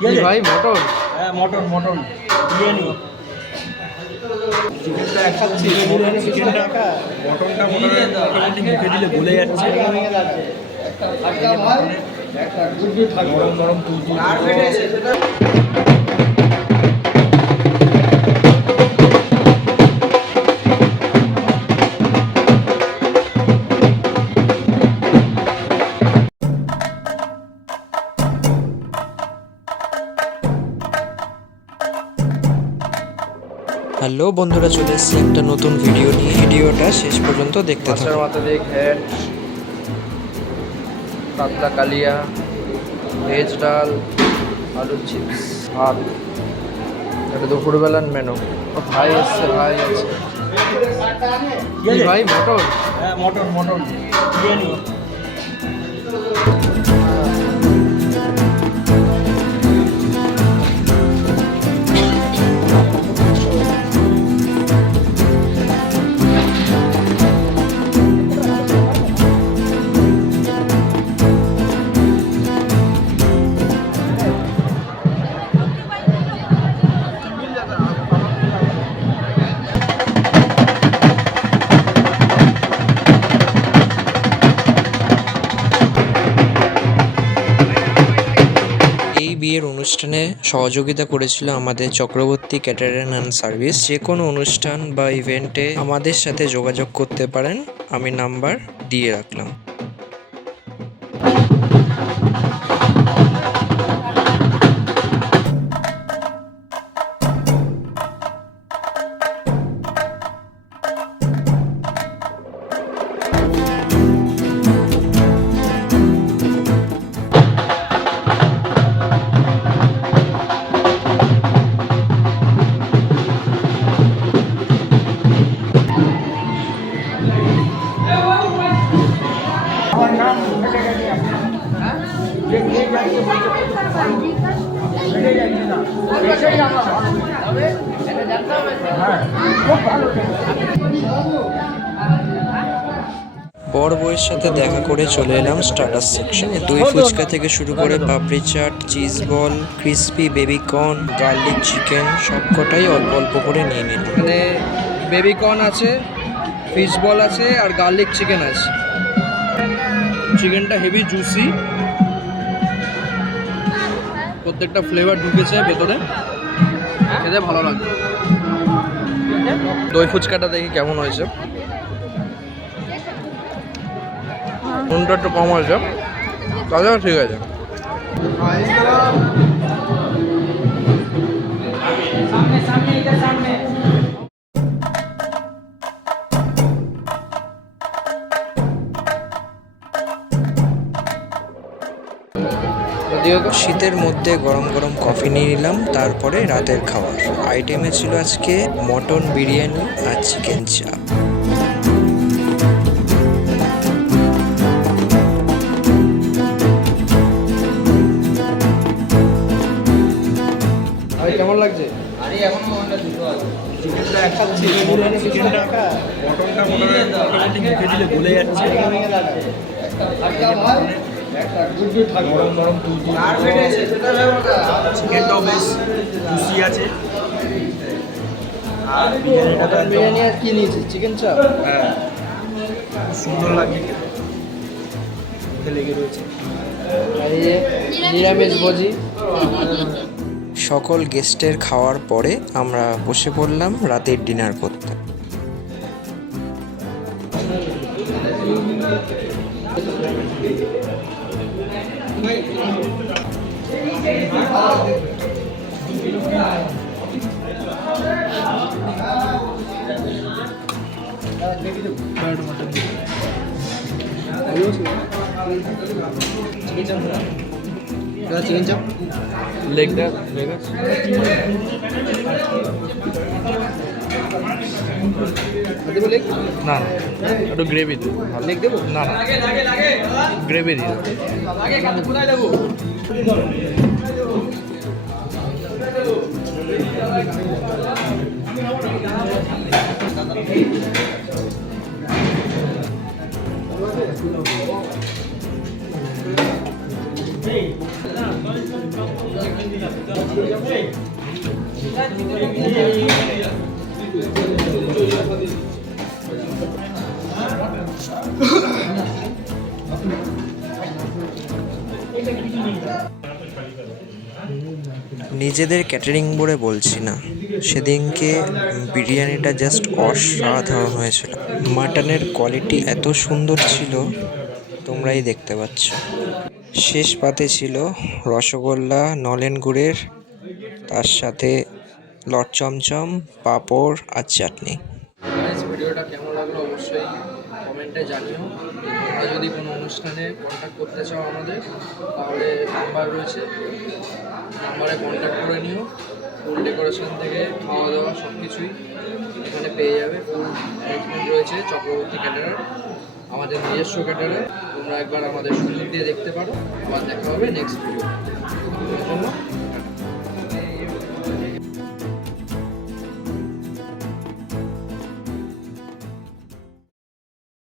ভাই মটন? হ্যাঁ mutton mutton biryani. চিকেনটা খাচ্ছি, চিকেনটা মটনটা মোটামুটি মুখে দিলে গলে যাচ্ছে। গরম গরম হ্যালো বন্ধুরা, চলে এসেছি একটা নতুন ভিডিও নিয়ে। ভিডিওটা শেষ পর্যন্ত দেখতে থাকুন। মাথা দিয়ে ঘ্যাট, পাতলা কালিয়া, ভেজ ডাল, আলুর চিপস, ভাত। এটা দুপুরবেলার মেনু। ভাই এসছে, ভাই আছে। ভাই মটন? হ্যাঁ মটন মটন বিরিয়ানি। এই বিয়ের অনুষ্ঠানে সহযোগিতা করেছিল আমাদের চক্রবর্তী ক্যাটারিং অ্যান্ড সার্ভিস। যে কোনো অনুষ্ঠান বা ইভেন্টে আমাদের সাথে যোগাযোগ করতে পারেন, আমি নাম্বার দিয়ে রাখলাম। বর বউয়ের সাথে দেখা করে চলে এলাম স্টার্টার সেকশনে। দই ফুচকা থেকে শুরু করে papdi chaat, cheese ball, crispy baby corn, garlic chicken, সবকটাই অল্প অল্প করে নিয়ে নিল। এখানে বেবিকর্ন আছে, ফিশ বল আছে আর গার্লিক চিকেন আছে। চিকেনটা হেভি জুসি, প্রত্যেকটা ফ্লেভার ঢুকেছে ভেতরে, খেতে ভালো লাগবে। দই ফুচকাটা দেখি কেমন হয়েছে। নুনটা একটু কম হয়েছে, তাহলে ঠিক আছে। শীতের মধ্যে গরম গরম কফি নিয়ে নিলাম। তারপরে রাতের খাবার আইটেমে ছিল আজকে মটন বিরিয়ানি আর চিকেন চাপ। কেমন লাগছে? চিকেনটা খাচ্ছি, চিকেনটা মটনটা মোটামুটি মুখে দিলে গলে যাচ্ছে। গরম গরম চিকেনটাও বেশ জুসি আছে। আর বিরিয়ানি আর কি নিয়েছিস? চিকেন চাপ। হ্যাঁ খুব সুন্দর লাগছে, খেতে লেগে রয়েছে। আর এই নিরামিষ ভোজি। সকল গেস্টের খাওয়ার পরে আমরা বসে পড়লাম রাতের ডিনার করতে। চিকেন চাপ, লেগটা লেগ আছে। লেগ না না, একটু গ্রেভি দিই। লেগ দেবো? না না, গ্রেভি দিই। নিজেদের ক্যাটারিং বলে বলছি না, সেদিনকে বিরিয়ানিটা জাস্ট অসাধারণ হয়েছিল। মাটনের কোয়ালিটি এত সুন্দর ছিল, তোমরাই দেখতে পাচ্ছ। শেষ পাতে ছিল রসগোল্লা নলেন গুড়ের, তার সাথে লট চমচম, পাঁপড় আর চাটনি। ভিডিওটা কেমন লাগলো অবশ্যই কমেন্টে জানিও। তোমরা যদি কোনো অনুষ্ঠানে কন্ট্যাক্ট করতে চাও আমাদের, তাহলে নাম্বার রয়েছে, নাম্বারে কন্ট্যাক্ট করে নিও। ফুল ডেকোরেশন থেকে খাওয়া দাওয়া সব কিছুই এখানে পেয়ে যাবে। ফুল অ্যারেঞ্জমেন্ট রয়েছে চক্রবর্তী ক্যাটারার, আমাদের নিজস্ব ক্যাটারার। তোমরা একবার আমাদের সুযোগ দিয়ে দেখতে পারো। আবার দেখা হবে নেক্সট ভিডিও।